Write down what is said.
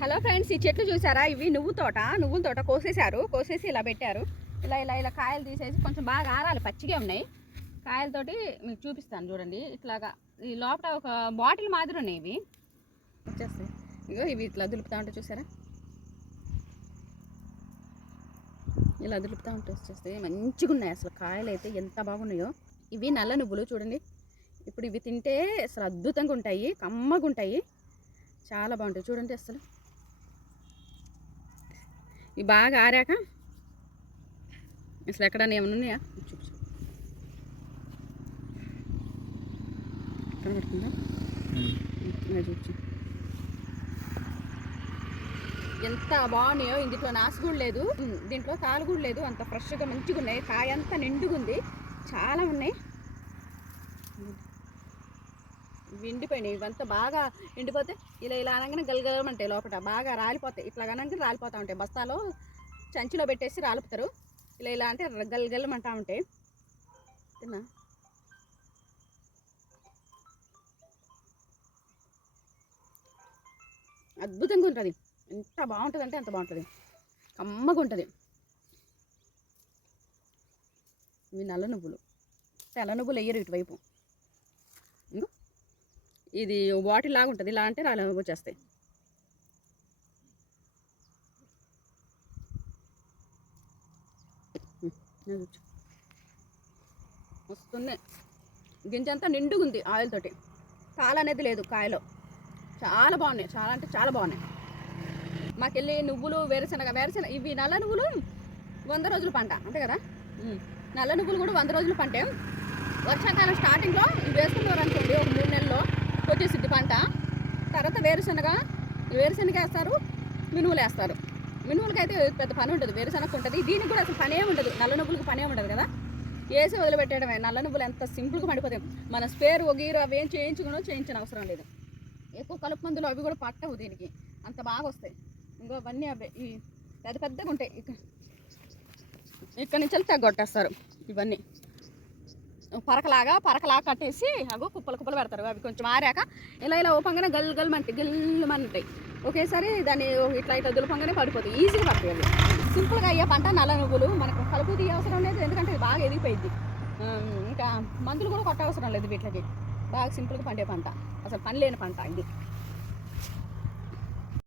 Hello friends, ఈ చెట్లు చూసారా? ఇవి నువ్వుల తోట కోసేసి ఇలా పెట్టారు. ఇలా కాయలు తీసేసి కొంచెం బాగా ఆరాలి, పచ్చిగా ఉన్నాయి. కాయలతోటి మీకు చూపిస్తాను చూడండి. ఇట్లాగా ఈ లోపల ఒక బాటిల్ మాదిరి ఉన్నాయి. ఇవి వచ్చేస్తాయి. ఇగో ఇవి ఇట్లా దులుపుతా ఉంటే చూసారా? ఇలా దులుపుతా ఉంటే వచ్చేస్తాయి. మంచిగా ఉన్నాయి అసలు. కాయలు అయితే ఎంత బాగున్నాయో. ఇవి నల్ల నువ్వులు చూడండి. ఇప్పుడు ఇవి తింటే అసలు అద్భుతంగా ఉంటాయి, కమ్మగా ఉంటాయి, చాలా బాగుంటాయి చూడండి. అసలు ఇవి బాగా ఆరాక అసలు ఎక్కడన్నా ఏమైనా ఉన్నాయా చూపించు. కనబడుతుందా? చూపించు ఎంత బాగున్నాయో. ఇందులో నాసు కూడా లేదు, దీంట్లో తాలు కూడా లేదు. అంత ఫ్రెష్గా మంచిగా ఉన్నాయి. కాయ అంతా నిండుగుంది, చాలా ఉన్నాయి. ఎండిపోయినాయి. ఇవంతా బాగా ఎండిపోతే ఇలా అనగానే గలగలమంటాయి. లోపల బాగా రాలిపోతాయి. ఇట్లా అనగానే రాలిపోతూ ఉంటాయి. బస్తాలో చంచిలో పెట్టేసి రాలుపుతారు. ఇలా అంటే గలగలమంటా ఉంటాయి. తిన్నా అద్భుతంగా ఉంటుంది. ఎంత బాగుంటుంది అంటే అంత బాగుంటుంది, కమ్మగా ఉంటుంది. ఇవి నల్ల నువ్వులు. తెల్ల నువ్వులు వేయరు ఇటువైపు. ఇది బాటిల్ లాగా ఉంటుంది. ఇలా అంటే రాళ్ళు వచ్చేస్తాయి. వస్తున్నాయి. గింజంతా నిండుగుంది ఆయిల్ తోటి. తాళ అనేది లేదు కాయలో. చాలా బాగున్నాయి, చాలా అంటే చాలా బాగున్నాయి. మాకెళ్ళి నువ్వులు, వేరుశనగ ఇవి నల్ల నువ్వులు 100 రోజుల పంట అంతే కదా. నల్ల నువ్వులు కూడా 100 రోజుల పంటే. వర్షాకాలం స్టార్టింగ్లో ఇవి వేసుకున్నారు అనుకోండి, ఒక 3 నెలల్లో వచ్చేసిద్ది పంట. తర్వాత వేరుశనగ వేస్తారు, మినుములు వేస్తారు. మినుములకి అయితే పెద్ద పని ఉంటుంది, వేరుశనగ ఉంటుంది. దీనికి కూడా అసలు పనే ఉండదు, నల్ల నువ్వులకి పనే ఉండదు కదా. వేసి వదిలిపెట్టడమే. నల్ల నువ్వులు ఎంత సింపుల్గా పడిపోతాయి. మన స్పేర్ ఒగీరు అవి ఏం చేయించిన అవసరం లేదు. ఎక్కువ కలుపు మందులు అవి కూడా పట్టవు దీనికి, అంత బాగా వస్తాయి. ఇంకో అవన్నీ అవే ఈ పెద్దగా ఉంటాయి. ఇక్కడ నుంచి తగ్గొట్టేస్తారు. ఇవన్నీ పరకలాగా కట్టేసి అగో కుప్పలు పెడతారు. అవి కొంచెం ఆరాక ఇలా ఓపంగానే గల్లుమంటాయి. ఒకేసారి దాన్ని ఇట్లా దులపంగానే పడిపోతాయి, ఈజీగా పడతాయి. అవి సింపుల్గా అయ్యే పంట నల్ల నువ్వులు. మనకు కలుపు తీయ అవసరం లేదు, ఎందుకంటే ఇది బాగా ఎదిగిపోయింది. ఇంకా మందులు కూడా కొట్ట అవసరం లేదు వీటికి. బాగా సింపుల్గా పండే పంట, అసలు పని లేని పంట ఇది.